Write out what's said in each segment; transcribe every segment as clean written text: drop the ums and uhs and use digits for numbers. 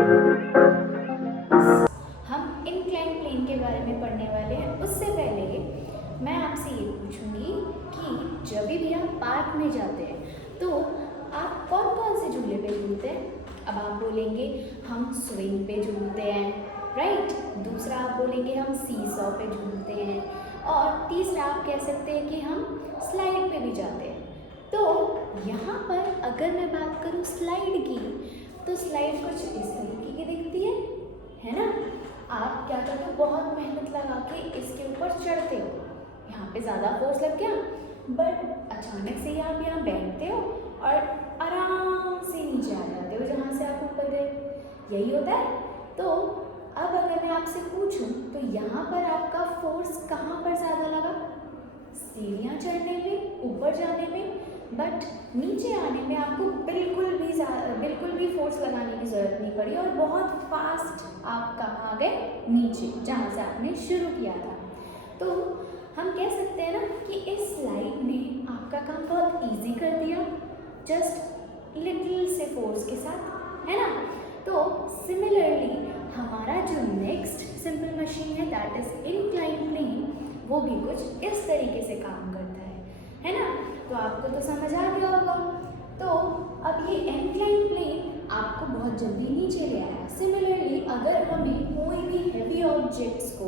हम incline plane के बारे में पढ़ने वाले हैं। उससे पहले मैं आपसे ये पूछूंगी कि जब भी हम पार्क में जाते हैं तो आप कौन कौन से झूले पे झूलते हैं? अब आप बोलेंगे हम स्विंग पे झूलते हैं, राइट। दूसरा आप बोलेंगे हम सीसॉ पे झूलते हैं, और तीसरा आप कह सकते हैं कि हम स्लाइड पे भी जाते हैं। तो यहाँ पर अगर मैं बात करूँ स्लाइड की, तो स्लाइड कुछ इस तरीके की दिखती है ना। आप क्या करते हो, बहुत मेहनत लगा के इसके ऊपर चढ़ते हो, यहाँ पे ज़्यादा फोर्स लग गया, बट अचानक से ही आप यहाँ बैठते हो और आराम से नीचे आ जाते हो जहाँ से आप ऊपर गए। यही होता है। तो अब अगर मैं आपसे पूछूं तो यहाँ पर आपका फोर्स कहाँ पर ज़्यादा लगा? सीढ़ियाँ चढ़ने में, ऊपर जाने में, बट नीचे आने में आपको बिल्कुल भी फोर्स लगाने की ज़रूरत नहीं पड़ी और बहुत फास्ट आप कहाँ आ गए? नीचे, जहाँ से आपने शुरू किया था। तो हम कह सकते हैं ना कि इस स्लाइड ने आपका काम बहुत इजी कर दिया, जस्ट लिटिल से फोर्स के साथ, है ना। तो सिमिलरली हमारा जो नेक्स्ट सिंपल मशीन है दैट इज इंक्लाइन प्लेन, वो भी कुछ इस तरीके से काम करता है ना। तो आपको तो समझ आ गया होगा। तो अब ये इंक्लाइन प्लेन आपको बहुत जल्दी नीचे ले आया। सिमिलरली अगर हमें कोई भी हेवी ऑब्जेक्ट्स को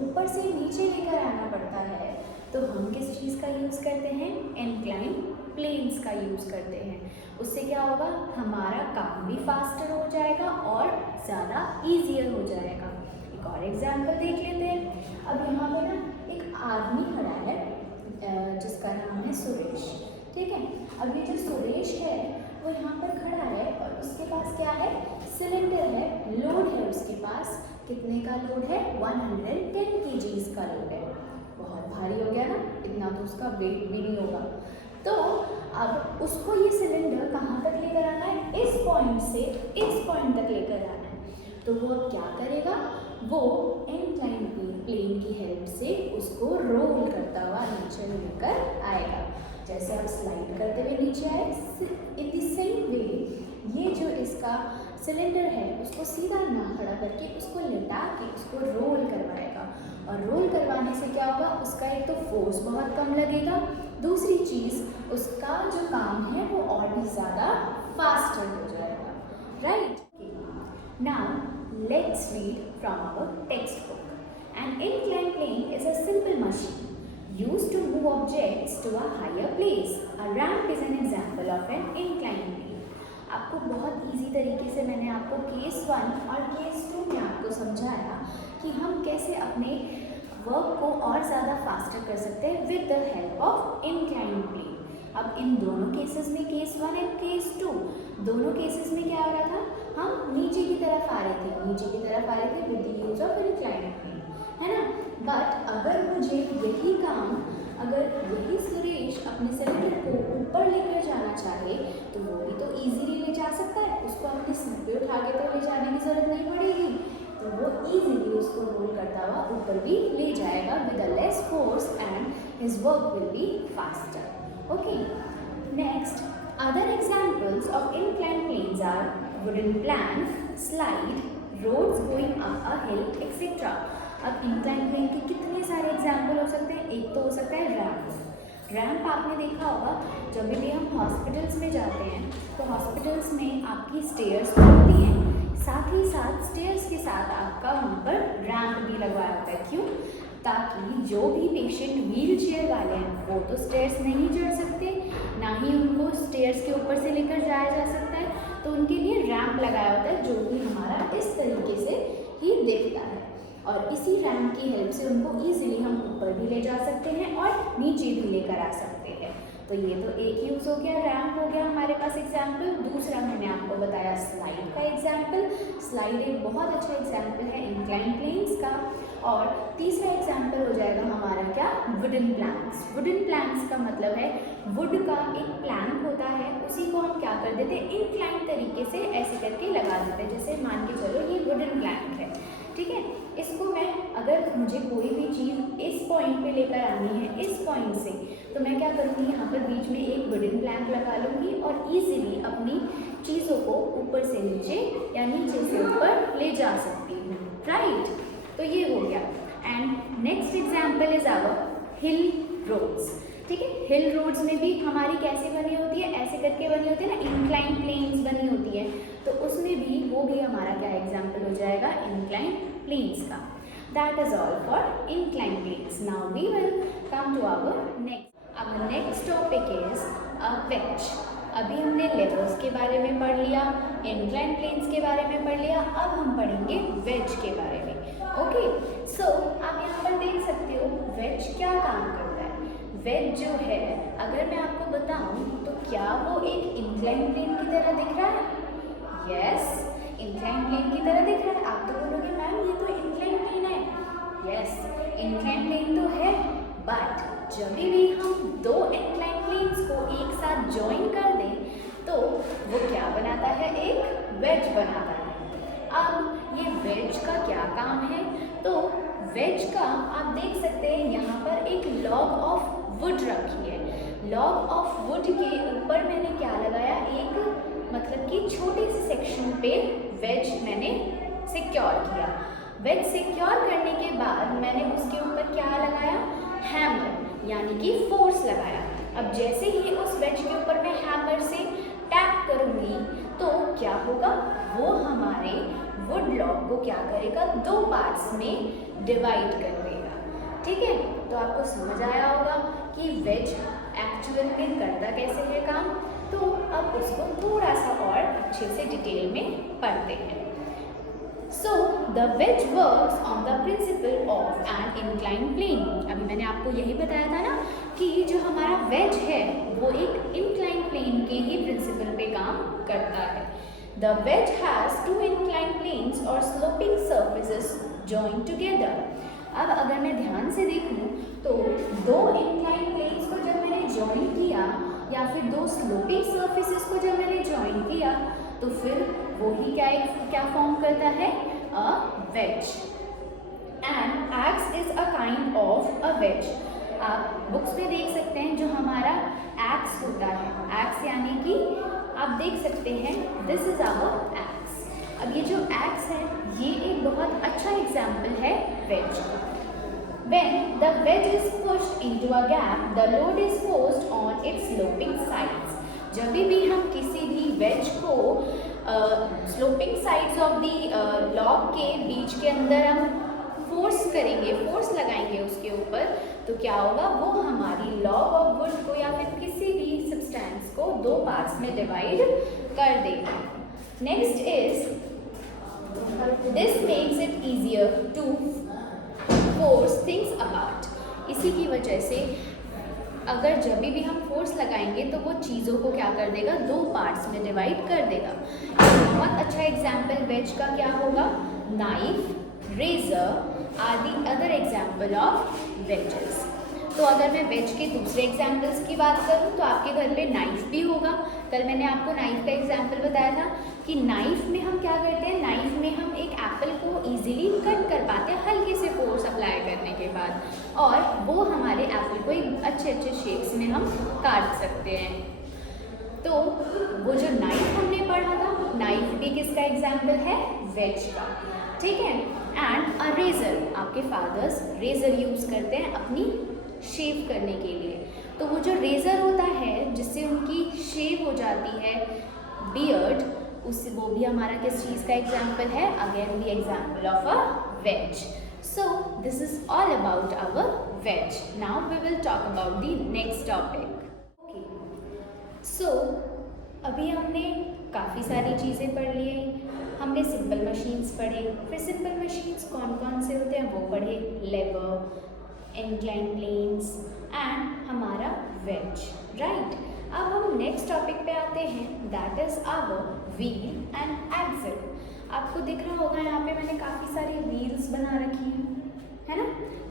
ऊपर से नीचे लेकर आना पड़ता है तो हम किस चीज़ का यूज़ करते हैं? इंक्लाइन प्लेन्स का यूज़ करते हैं। उससे क्या होगा? हमारा काम भी फास्टर हो जाएगा और ज़्यादा ईजियर हो जाएगा। एक और एग्जाम्पल देख लेते हैं। अब यहाँ पे ना एक आदमी खड़ा है जिसका नाम है सुरेश, ठीक है। अब ये जो सुरेश है वो यहाँ पर खड़ा है और उसके पास क्या है? सिलेंडर है, लोड है उसके पास। कितने का लोड है? 110 kg का लोड है। बहुत भारी हो गया ना, इतना तो उसका वेट भी नहीं होगा। तो अब उसको ये सिलेंडर कहाँ तक लेकर आना है? इस पॉइंट से इस पॉइंट तक लेकर आना है। तो वो अब क्या करेगा? वो इंक्लाइन प्लेन की हेल्प से उसको रोल करता हुआ नीचे लेकर आएगा। जैसे आप स्लाइड करते हुए नीचे आए, इन द सेम वे ये जो इसका सिलेंडर है उसको सीधा ना खड़ा करके उसको लिटा के उसको रोल करवाएगा। और रोल करवाने से क्या होगा? उसका एक तो फोर्स बहुत कम लगेगा, दूसरी चीज़ उसका जो काम है वो और भी ज़्यादा फास्टर हो जाएगा, right. Now let's read from our textbook. An inclined plane is a simple machine used to move objects to a higher place. A ramp is an example of an inclined plane. आपको बहुत easy तरीके से मैंने आपको case 1 और case 2 में आपको समझाया कि हम कैसे अपने वर्क को और ज़्यादा फास्टर कर सकते हैं with the help of inclined plane. अब इन दोनों केसेस में, केस 1 एंड केस 2, दोनों केसेस में क्या हो रहा था? हम नीचे की तरफ आ रहे थे with the use of inclined plane, है ना। बट अगर मुझे यही सुरेश अपने सिलेंडर को ऊपर लेकर जाना चाहे तो वो भी तो इजीली ले जा सकता है। उसको अपने सिर पे उठा के तो ले जाने की जरूरत नहीं पड़ेगी, तो वो इजीली उसको रोल करता हुआ ऊपर भी ले जाएगा with a less force and his work will be faster. Okay, next other examples of inclined planes are wooden plank, slide, roads going up a hill etcetera. अब इंक्लाइन प्लेन के कितने सारे एग्जाम्पल हो सकते हैं? एक तो हो सकता है रैंप। रैंप आपने देखा होगा जब भी हम हॉस्पिटल्स में जाते हैं तो हॉस्पिटल्स में आपकी स्टेयर्स होती हैं, साथ ही साथ स्टेयर्स के साथ आपका वहाँ पर रैंप भी लगवाया होता है। क्यों? ताकि जो भी पेशेंट व्हील चेयर वाले हैं वो तो स्टेयर्स नहीं चढ़ सकते, ना ही उनको स्टेयर्स के ऊपर से लेकर जाया जा सकता है, तो उनके लिए रैंप लगाया होता है जो कि हमारा इस तरीके से ही दिखता है। और इसी रैंप की हेल्प से उनको ईजिली हम ऊपर भी ले जा सकते हैं और नीचे भी लेकर आ सकते हैं। तो ये तो एक यूज़ हो गया, रैंप हो गया हमारे पास एग्जाम्पल। दूसरा मैंने आपको बताया स्लाइड का एग्जाम्पल। स्लाइड एक बहुत अच्छा एग्जाम्पल है इंक्लाइन प्लेन्स का। और तीसरा एग्जाम्पल हो जाएगा हमारा क्या? Wooden planks. वुडन प्लैंक्स का मतलब है वुड का एक प्लैंक होता है, उसी को हम क्या कर देते हैं? इंक्लाइन तरीके से ऐसे करके लगा देते हैं। जैसे मान के चलो ये वुडन प्लैंक है, ठीक है। इसको मैं, अगर मुझे कोई भी चीज़ इस पॉइंट पे लेकर आनी है, इस पॉइंट से, तो मैं क्या करूँगी? यहाँ पर बीच में एक वुडन प्लैंक लगा लूँगी और ईजिली अपनी चीज़ों को ऊपर से नीचे या नीचे से ऊपर ले जा सकती हूँ, राइट। तो ये हो गया। And next example is our hill roads. ठीक है, हिल रोड्स में भी हमारी कैसे बनी होती है, ऐसे करके बनी होती है ना, इंक्लाइन प्लेन्स बनी होती है। तो उसमें भी वो भी हमारा क्या एग्जाम्पल हो जाएगा, इंक्लाइन प्लेन्स का। That is all for inclined planes. Now we will come to our next. Our next topic is a wedge. अभी हमने levers के बारे में पढ़ लिया, inclined planes के बारे में पढ़ लिया, अब हम पढ़ेंगे wedge के बारे में। ओके, सो आप यहाँ पर देख सकते हो wedge क्या काम करता है। wedge जो है, अगर मैं आपको बताऊँ तो क्या वो एक inclined plane की तरह दिख रहा है? Yes, inclined plane की तरह दिख रहा है। आप तो बोलोगे मैम ये तो inclined plane है। Yes, inclined plane तो है, बट जब भी हम दो inclined planes को एक साथ ज्वाइन कर दें तो वो क्या बनाता है, एक वेज बनाता है। अब ये वेज का क्या काम है, तो वेज का आप देख सकते हैं यहाँ पर एक लॉग ऑफ वुड रखी है। लॉग ऑफ वुड के ऊपर मैंने क्या लगाया, एक मतलब कि छोटे से सेक्शन पे वेज मैंने सिक्योर किया। वेज सिक्योर करने के बाद मैंने उसके ऊपर क्या लगाया, हैमर, यानी कि फोर्स लगाया। अब जैसे ही उस वेज के ऊपर मैं हैमर से टैप करूँगी तो क्या होगा, वो हमारे वुड लॉग को क्या करेगा, दो पार्ट्स में डिवाइड कर देगा। ठीक है, तो आपको समझ आया होगा कि वेज एक्चुअल में करता कैसे है काम। तो अब उसको थोड़ा सा और अच्छे से डिटेल में पढ़ते हैं। So the wedge works on the principle of an inclined plane. अभी मैंने आपको यही बताया था ना कि जो हमारा wedge है वो एक inclined plane के ही principle पे काम करता है। The wedge has two inclined planes or sloping surfaces joined together. अब अगर मैं ध्यान से देखूं तो दो inclined planes को जब मैंने join किया या फिर दो sloping surfaces को जब मैंने join किया तो फिर वही क्या फॉर्म करता है, a wedge. And x is a kind of a wedge. आप बुक्स में देख सकते हैं जो हमारा एक्स होता है, एक्स यानी कि आप देख सकते हैं दिस इज आवर एक्स। अब ये जो एक्स है ये एक बहुत अच्छा एग्जाम्पल है वेज का। When the wedge is pushed into a gap, the load is forced on its sloping sides. जब भी हम किसी भी वेज को sloping sides of the log के बीच के अंदर हम फोर्स करेंगे, फोर्स लगाएंगे उसके ऊपर, तो क्या होगा, वो हमारी लॉग ऑफ वुड को या फिर किसी भी सब्सटेंस को दो पार्ट्स में डिवाइड कर देगा। Next is this makes it easier to force things apart. इसी की वजह से अगर जब भी हम फोर्स लगाएंगे तो वो चीज़ों को क्या कर देगा, दो पार्ट्स में डिवाइड कर देगा। एक बहुत अच्छा एग्जाम्पल वेज का क्या होगा, knife, razor are the other example of wedges. तो अगर मैं वेज के दूसरे एग्जाम्पल्स की बात करूँ तो आपके घर पे नाइफ भी होगा। कल मैंने आपको नाइफ का एग्जाम्पल बताया था कि नाइफ में हम क्या करते हैं, नाइफ में हम एक एप्पल को इजीली कट कर पाते हैं हल्के से फोर्स अप्लाई करने के बाद, और वो हमारे एप्पल को एक अच्छे अच्छे शेप्स में हम काट सकते हैं। तो वो जो नाइफ हमने पढ़ा था, नाइफ भी किसका एग्जाम्पल है, वेज का। ठीक है, एंड अ रेजर, आपके फादर्स रेजर यूज़ करते हैं अपनी शेव करने के लिए। तो वो जो रेज़र होता है जिससे उनकी शेव हो जाती है बियर्ड, उससे वो भी हमारा किस चीज़ का एग्जाम्पल है, again the example of a wedge. So this is all about our wedge. Now we will talk about the next topic. Okay, so अभी हमने काफ़ी सारी चीज़ें पढ़ ली। हमने सिंपल मशीन्स पढ़े, फिर सिंपल मशीन्स कौन कौन से होते हैं वो पढ़े, लेवर, इंक्लाइन प्लेन्स एंड हमारा वेज, राइट। अब हम नेक्स्ट टॉपिक पे आते हैं, that is our wheel and axle. आपको दिख रहा होगा यहाँ पे मैंने काफ़ी सारी व्हील्स बना रखी हैं, है ना,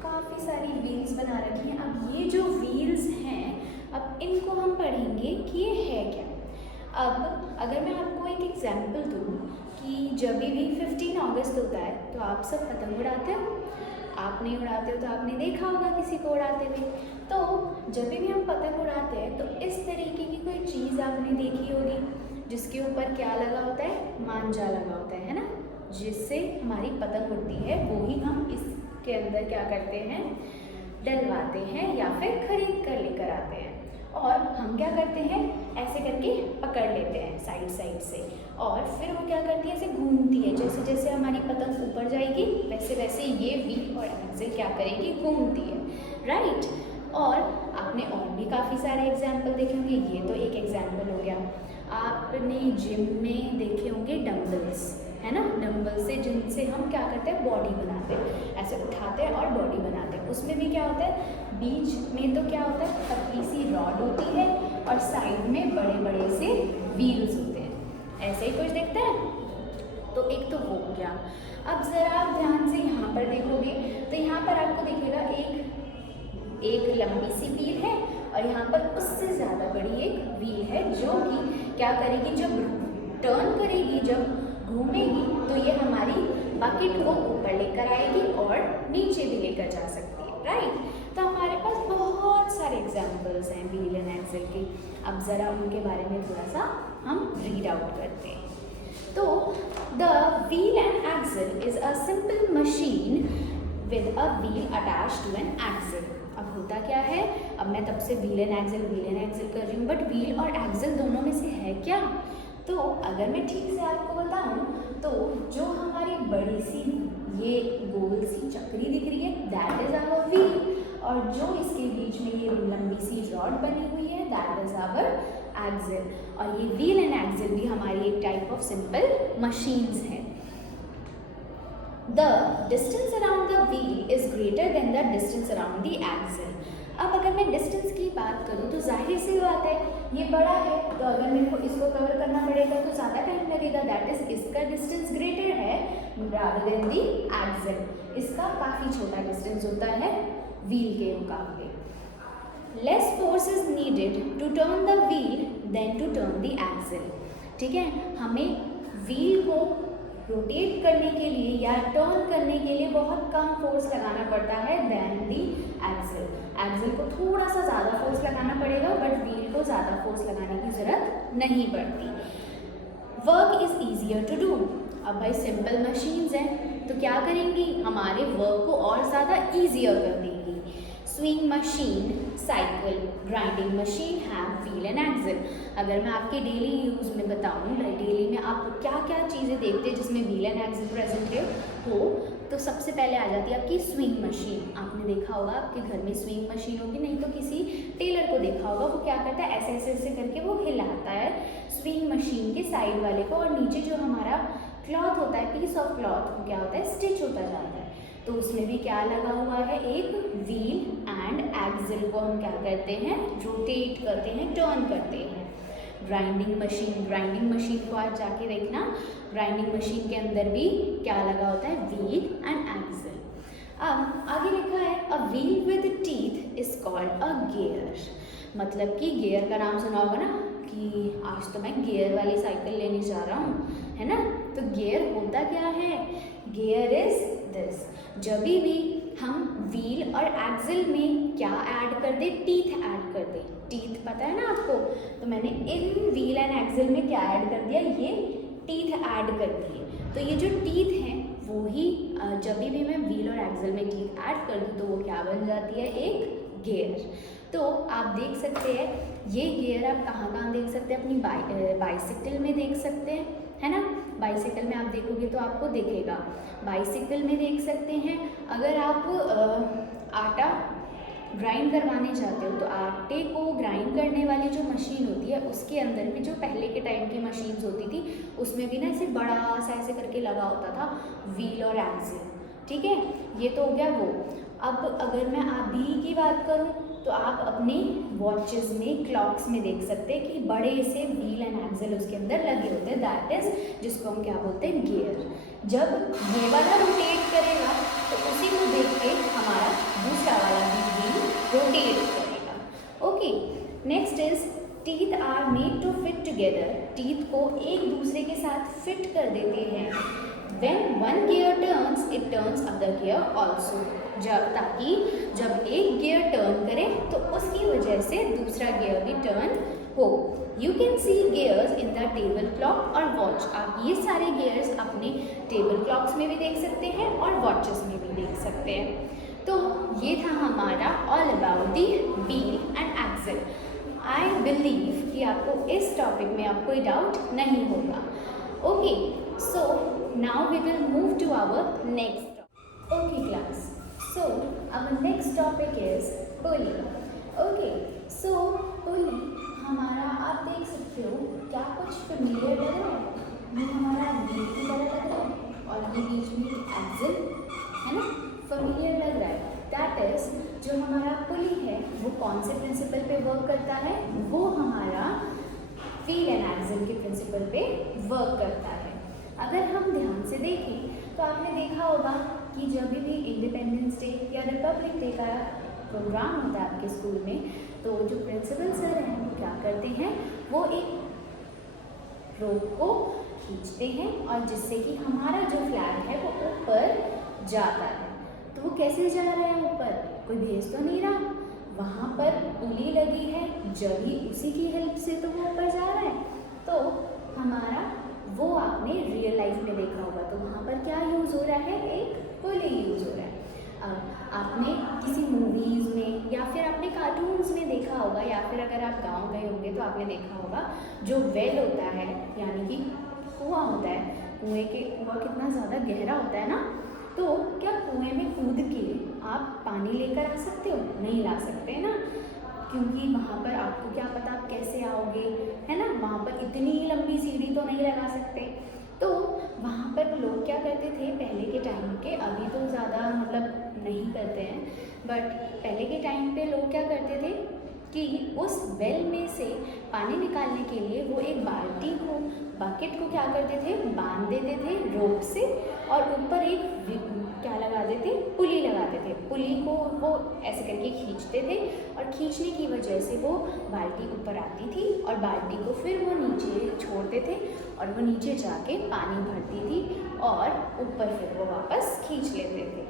काफ़ी सारी व्हील्स बना रखी हैं। अब ये जो व्हील्स हैं, अब इनको हम पढ़ेंगे कि ये है क्या। अब अगर मैं आपको एक एग्जाम्पल दूँ कि जब भी 15 अगस्त होता है तो आप सब पतंग उड़ाते हो। आप नहीं उड़ाते हो तो आपने देखा होगा किसी को उड़ाते हुए। तो जब भी हम पतंग उड़ाते हैं तो इस तरीके की कोई चीज़ आपने देखी होगी जिसके ऊपर क्या लगा होता है, मांझा लगा होता है ना, जिससे हमारी पतंग उड़ती है, वो ही हम इसके अंदर क्या करते हैं, डलवाते हैं या फिर खरीद कर लेकर आते हैं। और हम क्या करते हैं, ऐसे करके पकड़ लेते हैं साइड साइड से, और फिर वो क्या करती है, ऐसे घूमती है, जैसे जैसे हमारी पतंग ऊपर जाएगी वैसे वैसे ये व्हील और एक्सिल क्या करेगी, घूमती है, राइट। और आपने और भी काफ़ी सारे एग्जाम्पल देखे होंगे, ये तो एक एग्जाम्पल हो गया। आपने जिम में देखे होंगे डम्बल्स, है ना, डम्बल से जिनसे हम क्या करते हैं, बॉडी बनाते हैं, ऐसे उठाते हैं और बॉडी बनाते हैं। उसमें भी क्या होता है, बीच में तो क्या होता है, पतली सी रॉड होती है और साइड में बड़े बड़े से व्हील्स होते हैं, ऐसे ही कुछ दिखता है। तो एक तो वो हो गया। अब ज़रा आप ध्यान से यहाँ पर देखोगे तो यहाँ पर आपको दिखेगा एक लंबी सी व्हील है और यहाँ पर उससे ज़्यादा बड़ी एक व्हील है, जो कि क्या करेगी, जब टर्न करेगी, जब घूमेगी तो ये हमारी बकेट को ऊपर लेकर आएगी और नीचे भी लेकर जा सकती है, राइट। तो हमारे पास बहुत सारे एग्जाम्पल्स हैं व्हील एंड एक्सल के। अब ज़रा उनके बारे में थोड़ा सा हम रीड आउट करते हैं। तो the wheel and axle is a simple machine with a wheel attached to an axle. अब होता क्या है, अब मैं तब से व्हील एंड एक्सल कर रही हूँ, बट व्हील और एक्सल दोनों में से है क्या। तो अगर मैं ठीक से आपको बताऊँ तो जो हमारी बड़ी सी ये गोल सी चक्री दिख रही है, दैट इज़ आवर व्हील, और जो इसके बीच में ये लंबी सी रॉड बनी हुई है, दैट इज़ आवर एक्सल। और ये व्हील एंड एक्सल भी हमारी एक टाइप ऑफ सिंपल मशीन्स हैं। The distance around the wheel is greater than the distance around the axle. अब अगर मैं डिस्टेंस की बात करूँ तो जाहिर सी बात है, ये बड़ा है तो अगर मेरे को इसको कवर करना पड़ेगा तो ज़्यादा टाइम लगेगा, दैट इज़ इसका डिस्टेंस ग्रेटर है रादर देन दी एक्सल। इसका काफ़ी छोटा डिस्टेंस होता है व्हील के मुकाबले। Less force is needed to turn the wheel than to turn the axle. ठीक है, हमें व्हील को रोटेट करने के लिए या टर्न करने के लिए बहुत कम फोर्स लगाना पड़ता है देन दी एक्सल। एक्सल को थोड़ा सा ज़्यादा फोर्स लगाना पड़ेगा, बट व्हील को ज़्यादा फोर्स लगाने की ज़रूरत नहीं पड़ती। Work is easier to do. अब भाई सिंपल मशीन्स हैं तो क्या करेंगी, हमारे वर्क को और ज़्यादा ईजियर कर देंगी। Swing machine, cycle, grinding machine have wheel and axle. अगर मैं आपके डेली यूज़ में बताऊँ, डेली में आप क्या क्या चीज़ें देखते हैं जिसमें व्हील एंड एक्सल प्रेजेंट हो, तो सबसे पहले आ जाती है आपकी स्विंग मशीन। आपने देखा होगा आपके घर में स्विंग मशीन होगी, नहीं तो किसी टेलर को देखा होगा, वो क्या करता है, ऐसे ऐसे ऐसे करके वो हिलाता है स्विंग मशीन के साइड वाले को, और नीचे जो हमारा क्लॉथ होता है, पीस ऑफ क्लॉथ, वो क्या होता है, स्टिच होता जाता है। तो उसमें भी क्या लगा हुआ है, एक व्हील एंड एक्सल को हम क्या करते हैं, रोटेट करते हैं, टर्न करते हैं। ग्राइंडिंग मशीन को आज जाके देखना, ग्राइंडिंग मशीन के अंदर भी क्या लगा होता है, व्हील एंड एक्सल। अब आगे लिखा है, a wheel with teeth is called a gear. मतलब कि गियर का नाम सुना होगा ना, कि आज तो मैं गियर वाली साइकिल लेने जा रहा हूँ, है ना। तो गियर होता क्या है, गियर इज दिस। जब भी हम व्हील और एक्सल में क्या ऐड कर दे, टीथ ऐड कर दे। टीथ पता है ना आपको, तो मैंने इन व्हील एंड एक्सल में क्या ऐड कर दिया, ये टीथ ऐड कर दिए। तो ये जो टीथ हैं वो ही जब भी मैं व्हील और एक्सल में टीथ ऐड कर दूँ तो वो क्या बन जाती है, एक गियर। तो आप देख सकते हैं ये गियर आप कहाँ कहाँ देख सकते हैं, अपनी बाइसिकल में देख सकते हैं, है ना। बाइसिकल में आप देखोगे तो आपको दिखेगा, बाइसिकल में देख सकते हैं। अगर आप आटा ग्राइंड करवाने जाते हो तो आटे को ग्राइंड करने वाली जो मशीन होती है उसके अंदर भी जो पहले के टाइम की मशीन्स होती थी उसमें भी ना ऐसे बड़ा सा ऐसे करके लगा होता था व्हील और एक्सल। ठीक है, ये तो हो गया वो। अब अगर मैं अभी की बात करूँ तो आप अपने वॉचेस में, क्लॉक्स में देख सकते हैं कि बड़े से व्हील एंड एक्सल उसके अंदर लगे होते हैं, दैट इज जिसको हम क्या बोलते हैं, गियर। जब ये वाला रोटेट करेगा तो उसी को देख के हमारा दूसरा वाला भी व्हील रोटेट करेगा। Okay, next is teeth are made to fit together. Teeth को एक दूसरे के साथ फिट कर देते हैं। When one gear turns, it turns other gear also. ताकि जब एक गियर टर्न करे तो उसकी वजह से दूसरा गियर भी टर्न हो। You can see gears in the table clock और वॉच। आप ये सारे गियर्स अपने टेबल क्लॉक्स में भी देख सकते हैं और वॉचेस में भी देख सकते हैं। तो ये था हमारा all about the wheel and axle. I believe कि आपको इस टॉपिक में अब कोई डाउट नहीं होगा। Okay, so now we will move to our next. Okay class, so our next topic is pulley. Okay, so pulley हमारा, आप देख सकते हो क्या कुछ फेमिलियर लग रहा है? ये हमारा व्हील की तरह लग रहा है और ये बीच में एक्सल है ना, फेमिलियर लग रहा है। दैट इज, जो हमारा पुली है वो कौन से प्रिंसिपल पे वर्क करता है? वो हमारा व्हील एंड एक्सल के प्रिंसिपल पे वर्क करता है। अगर हम ध्यान से देखें तो आपने देखा होगा कि जब भी इंडिपेंडेंस डे या रिपब्लिक डे का प्रोग्राम होता है आपके स्कूल में, तो जो प्रिंसिपल सर हैं वो क्या करते हैं, वो एक रोप को खींचते हैं और जिससे कि हमारा जो फ्लैग है वो ऊपर जाता है। तो वो कैसे जा रहा है ऊपर? कोई भेज तो नहीं रहा, वहाँ पर पुली लगी है, जब ही उसी की हेल्प से तो वो ऊपर जा रहा है। तो हमारा वो आपने रियल लाइफ में देखा होगा, तो वहाँ पर क्या यूज़ हो रहा है? एक पुली यूज़ हो रहा है। आपने किसी मूवीज़ में या फिर आपने कार्टून्स में देखा होगा, या फिर अगर आप गांव गए होंगे तो आपने देखा होगा जो वेल होता है, यानी कि कुआं होता है, कुआं कितना ज़्यादा गहरा होता है ना, तो क्या कुएं में कूद के आप पानी लेकर आ सकते हो? नहीं ला सकते ना, क्योंकि वहाँ पर आपको क्या पता आप कैसे आओगे, है ना। वहाँ पर इतनी लंबी सीढ़ी तो नहीं लगा सकते। तो वहाँ पर लोग क्या करते थे पहले के टाइम के, अभी तो ज़्यादा मतलब नहीं करते हैं, बट पहले के टाइम पे लोग क्या करते थे कि उस वेल में से पानी निकालने के लिए वो एक बाल्टी को, बकेट को क्या करते थे, बांध देते थे रोप से और ऊपर एक क्या लगा देते, पुली लगाते थे। पुली को वो ऐसे करके खींचते थे और खींचने की वजह से वो बाल्टी ऊपर आती थी और बाल्टी को फिर वो नीचे छोड़ते थे और वो नीचे जाके पानी भरती थी और ऊपर फिर वो वापस खींच लेते थे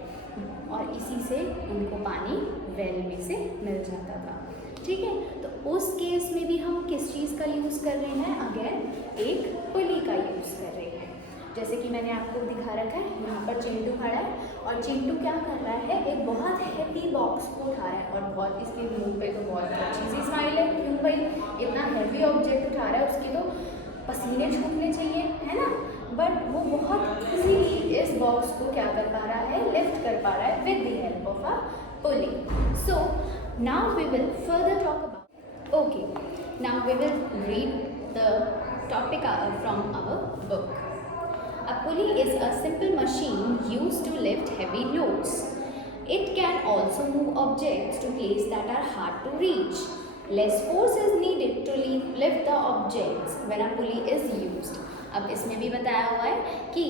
और इसी से उनको पानी वेल में से मिल जाता था। ठीक है, तो उस केस में भी हम किस चीज़ का यूज़ कर रहे हैं? अगेन एक पुली का यूज़ कर रहे हैं। जैसे कि मैंने आपको दिखा रखा है, यहाँ पर चिंटू खड़ा है और चिंटू क्या कर रहा है, एक बहुत हैवी बॉक्स को उठा रहा है और बहुत इसके मुंह पे तो बहुत अच्छी सी स्माइल है। क्यों भाई, इतना हैवी ऑब्जेक्ट उठा रहा है, उसके तो पसीने छूटने चाहिए, है ना। बट वो बहुत इजीली इस बॉक्स को क्या कर पा रहा है, लिफ्ट कर पा रहा है with the help of a pulley. So now we will further talk about, okay, now we will read the topic from our book. A pulley is a simple machine used to lift heavy loads. It can also move objects to places that are hard to reach. Less force is needed to lift the objects when a pulley is used. अब इसमें भी बताया हुआ है कि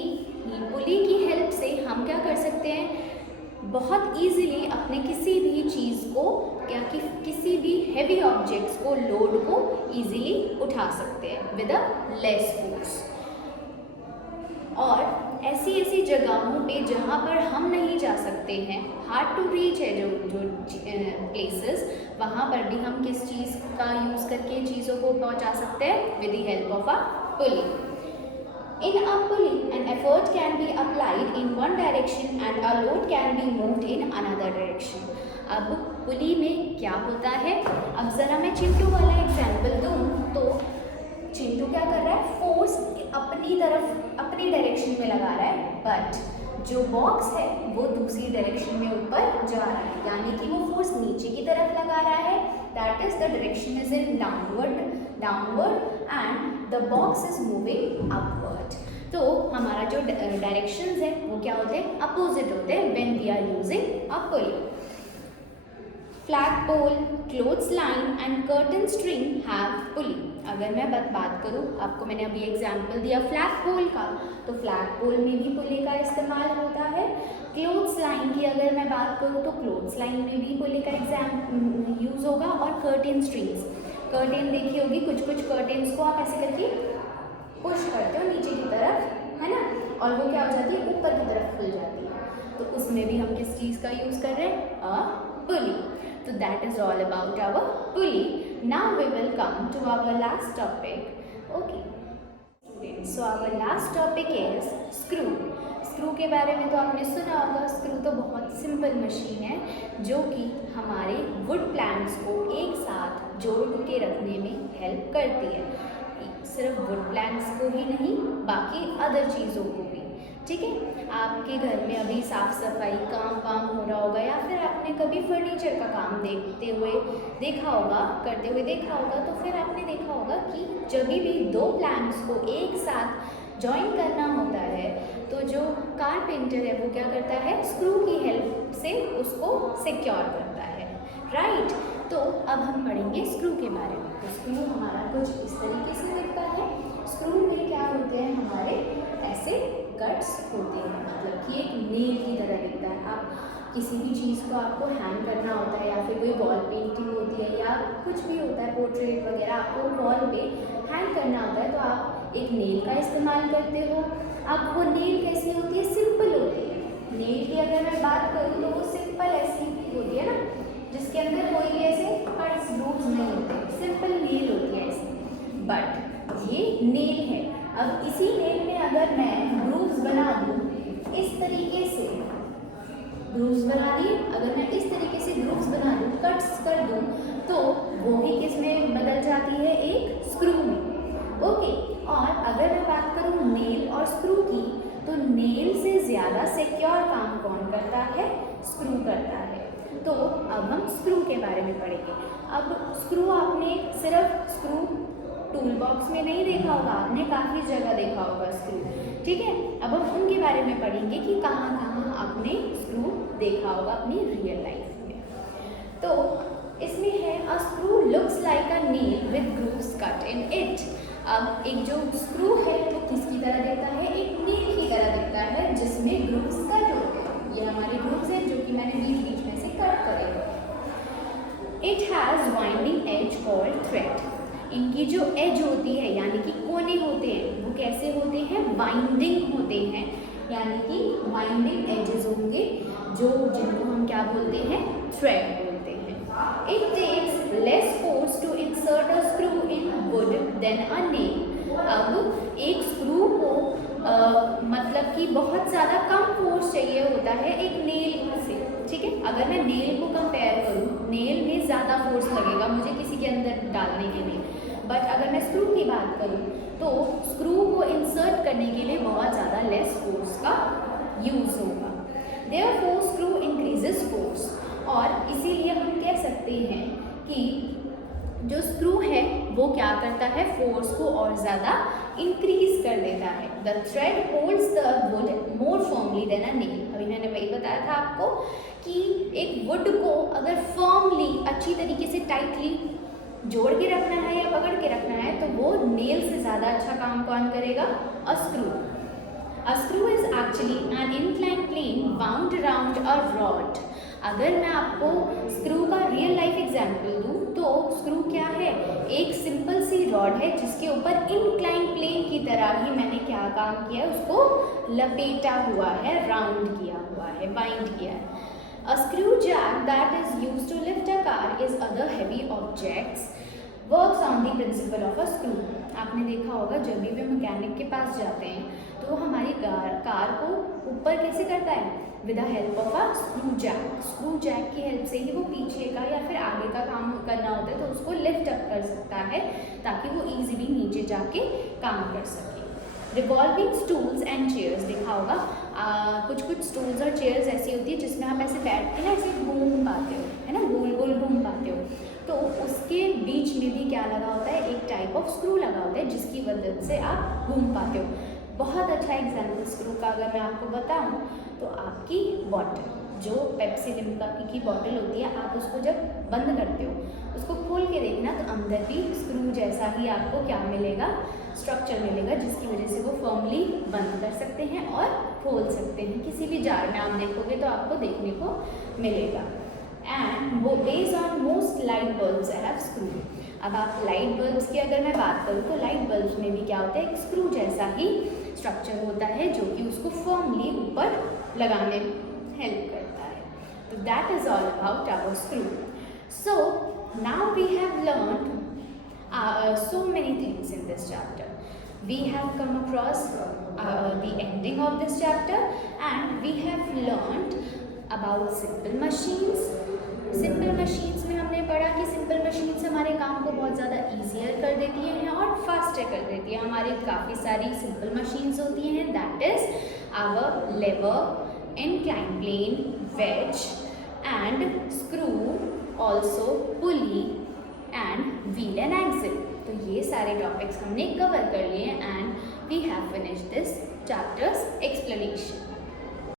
पुली की help से हम क्या कर सकते हैं, बहुत इजीली अपने किसी भी चीज़ को या कि किसी भी हैवी ऑब्जेक्ट्स को, लोड को इजीली उठा सकते हैं विद अ लेस फोर्स। और ऐसी ऐसी जगहों पे जहाँ पर हम नहीं जा सकते हैं, हार्ड टू रीच है जो प्लेसेस, वहाँ पर भी हम किस चीज़ का यूज़ करके चीज़ों को पहुँचा सकते हैं? With the help of a pulley. In a pulley, an effort can be applied in one direction and a load can be moved in another direction. अब पुली में क्या होता है? अब ज़रा मैं चिंटू वाला एग्जाम्पल दूँ तो चिंटू क्या कर रहा है, फोर्स अपनी तरफ, अपनी डायरेक्शन में लगा रहा है, बट जो बॉक्स है वो दूसरी डायरेक्शन में ऊपर जा रहा है, यानी कि वो फोर्स नीचे की तरफ लगा रहा है। That is the direction is in downward and the box is moving upward. तो हमारा जो डायरेक्शंस है वो क्या होते हैं? अपोजिट होते हैं when we are using a pulley. Flag pole, clothes line and curtain string have pulley. अगर मैं बात करूँ, आपको मैंने अभी एग्जाम्पल दिया फ्लैग पोल का, तो फ्लैग पोल में भी पुली का इस्तेमाल होता है। क्लोथ्स लाइन की अगर मैं बात करूँ तो क्लोथ्स लाइन में भी पुली का यूज़ होगा। और कर्टेन स्ट्रिंग्स, कर्टेन देखी होगी, कुछ कुछ कर्टेन्स को आप ऐसे करके पुश करते हो नीचे की तरफ, है ना, और वो क्या हो जाती है, ऊपर की तरफ खुल जाती है। तो उसमें भी हम किस चीज़ का यूज़ कर रहे हैं? A pulley. तो that is all about our pulley. now we will come to our last topic. Okay students, so our last topic is screw. Screw के बारे में तो आपने सुना होगा। स्क्रू तो बहुत सिंपल मशीन है जो कि हमारे वुड प्लैंक्स को एक साथ जोड़ के रखने में हेल्प करती है। सिर्फ वुड प्लैंक्स को ही नहीं, बाकी अदर चीज़ों को भी। ठीक है, आपके घर में अभी साफ़ सफाई काम हो रहा होगा, या फिर आपने कभी फर्नीचर का काम करते हुए देखा होगा, तो फिर आपने देखा होगा कि जब भी दो प्लैंक्स को एक साथ जॉइन करना होता है तो जो कारपेंटर है वो क्या करता है, स्क्रू की हेल्प से उसको सिक्योर करता है। राइट, तो अब हम पढ़ेंगे स्क्रू के बारे में। तो स्क्रू हमारा कुछ इस तरीके से दिखता है। स्क्रू में क्या होते हैं, हमारे ऐसे कट्स होते हैं, मतलब कि एक नेल की तरह दिखता है। आप किसी भी चीज़ को आपको हैंग करना होता है, या फिर कोई वॉल पेंटिंग होती है, या कुछ भी होता है, पोर्ट्रेट वगैरह आपको वॉल पे हैंग करना होता है, तो आप एक नेल का इस्तेमाल करते हो। अब वो नेल कैसी होती है, सिंपल होती है। नेल की अगर मैं बात करूँ तो वो सिंपल ऐसी होती है ना, जिसके अंदर कोई भी ऐसे कट्स ग्रूव्स नहीं होते, सिंपल नेल होती है ऐसी। बट ये नेल है, अब इसी नेल में अगर मैं ग्रूव्स बना दूँ इस तरीके से, ग्रूव्स बना दिए, अगर मैं इस तरीके से ग्रूव्स बना दूँ, कट्स कर दूँ, तो वो ही किस में बदल जाती है, एक स्क्रू में। ओके, और अगर मैं बात करूँ नेल और स्क्रू की, तो नेल से ज़्यादा सिक्योर काम कौन करता है, स्क्रू करता है। तो अब हम स्क्रू के बारे में पढ़ेंगे। अब स्क्रू आपने सिर्फ स्क्रू टूल बॉक्स में नहीं देखा होगा, आपने काफ़ी जगह देखा होगा स्क्रू। ठीक है, अब हम उनके बारे में पढ़ेंगे कि कहाँ कहाँ आपने स्क्रू देखा होगा अपनी रियल लाइफ में। तो इसमें है, a screw looks like a nail with grooves cut in it. अब एक जो स्क्रू है वो किसकी तरह दिखता है, एक नेल की तरह दिखता है जिसमें ग्रूव्स कट होते हैं। ये हमारे ग्रूव्स हैं जो कि मैंने बीच बीच में से कट करे हैं। It has winding edge called thread. इनकी जो एज होती है यानी कि कोने होते हैं, वो कैसे होते हैं, वाइंडिंग होते हैं, यानी कि वाइंडिंग एजेस होंगे जो जिनको हम क्या बोलते हैं, थ्रेड बोलते हैं। It takes less force to insert a screw in wood than a nail. अब एक स्क्रू को मतलब कि बहुत ज़्यादा कम फोर्स चाहिए होता है एक नेल से। ठीक है, अगर मैं नेल को कंपेयर करूँ, नेल में ज़्यादा फोर्स लगेगा मुझे किसी के अंदर डालने के लिए, बट अगर मैं स्क्रू की बात करूँ तो स्क्रू को इंसर्ट करने के लिए बहुत ज़्यादा लेस फोर्स का यूज़ होगा। देयरफॉर स्क्रू इंक्रीजेस फोर्स, और इसीलिए हम कह सकते हैं कि जो स्क्रू है वो क्या करता है, फोर्स को और ज़्यादा इंक्रीज कर देता है। The thread holds the wood more firmly than a nail. अभी मैंने वही बताया था आपको कि एक वुड को अगर फर्मली अच्छी तरीके से टाइटली जोड़ के रखना है या पकड़ के रखना है, तो वो नेल से ज़्यादा अच्छा काम कौन करेगा, a screw. A screw is actually an inclined plane bound around a rod. अगर मैं आपको स्क्रू का रियल लाइफ एग्जाम्पल दूँ तो स्क्रू क्या है, एक सिंपल सी रॉड है जिसके ऊपर इंक्लाइंड प्लेन की तरह ही मैंने क्या काम किया, उसको लपेटा हुआ है, राउंड किया हुआ है, बाइंड किया है। A screw jack that is used to lift a car is other heavy objects works on the principle of a screw. आपने देखा होगा जब भी मैकेनिक के पास जाते हैं तो वो हमारी कार को ऊपर कैसे करता है, with the help of a screw jack. Screw jack की हेल्प से ही वो पीछे का या फिर आगे का काम करना होता है तो उसको लिफ्ट अप कर सकता है ताकि वो ईजिली नीचे जाके काम कर सके। रिवॉल्विंग स्टूल्स एंड चेयर्स देखा होगा, कुछ कुछ स्टूल्स और चेयर्स ऐसी होती है जिसमें आप ऐसे बैठ के ना ऐसे घूम पाते हो, है ना, गोल गोल घूम पाते हो, तो उसके बीच में भी क्या लगा होता है, एक टाइप ऑफ स्क्रू लगा होता है जिसकी मदद से आप घूम पाते हो। बहुत अच्छा एग्जाम्पल स्क्रू का अगर मैं आपको बताऊँ तो आपकी बॉटल, जो पेप्सी लिम्का की बॉटल होती है, आप उसको जब बंद करते हो उसको खोल के देखना तो अंदर भी स्क्रू जैसा ही आपको क्या मिलेगा, स्ट्रक्चर मिलेगा, जिसकी वजह से वो फर्मली बंद कर सकते हैं और खोल सकते हैं। किसी भी जार में आप देखोगे तो आपको देखने को मिलेगा। एंड वो based on most light bulbs have screw. अब आप लाइट बल्ब्स की अगर मैं बात करूँ तो लाइट बल्ब्स में भी क्या होता है, एक स्क्रू जैसा ही स्ट्रक्चर होता है जो कि उसको फर्मली ऊपर लगाने में हेल्प करता है। तो that is all about our screw. So Now we have learned so many things in this chapter. We have come across the ending of this chapter, and we have learned about simple machines. Simple machines में हमने पढ़ा कि simple machines हमारे काम को बहुत ज़्यादा easier कर देती हैं और फास्टर कर देती हैं. हमारी काफ़ी सारी सिंपल मशीन्स होती हैं. That is our lever, incline plane, wedge and screw, also pulley and wheel and axle. तो ये सारे टॉपिक्स हमने कवर कर लिए and we have finished this chapter's explanation.